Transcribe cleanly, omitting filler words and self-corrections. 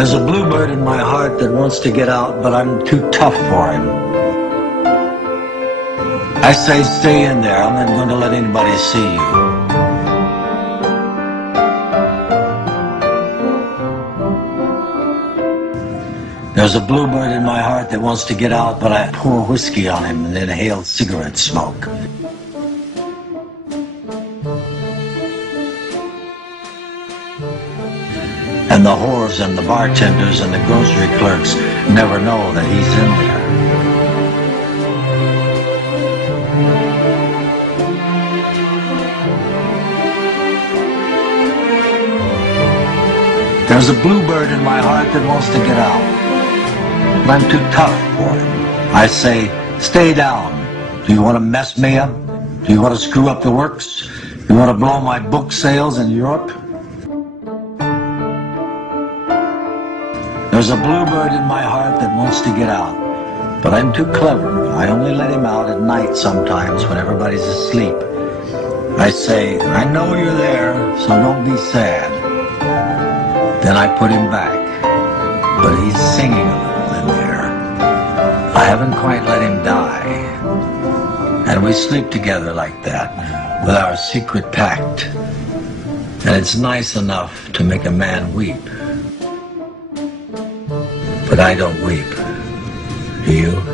There's a bluebird in my heart that wants to get out, but I'm too tough for him. I say stay in there, I'm not going to let anybody see you. There's a bluebird in my heart that wants to get out, but I pour whiskey on him and inhale cigarette smoke. And the whores and the bartenders and the grocery clerks never know that he's in there. There's a bluebird in my heart that wants to get out, but I'm too tough for him. I say, stay down. Do you want to mess me up? Do you want to screw up the works? You want to blow my book sales in Europe? There's a bluebird in my heart that wants to get out, but I'm too clever. I only let him out at night sometimes when everybody's asleep. I say, I know you're there, so don't be sad. Then I put him back, but he's singing a little in there. I haven't quite let him die. And we sleep together like that, with our secret pact. And it's nice enough to make a man weep. But I don't weep. Do you?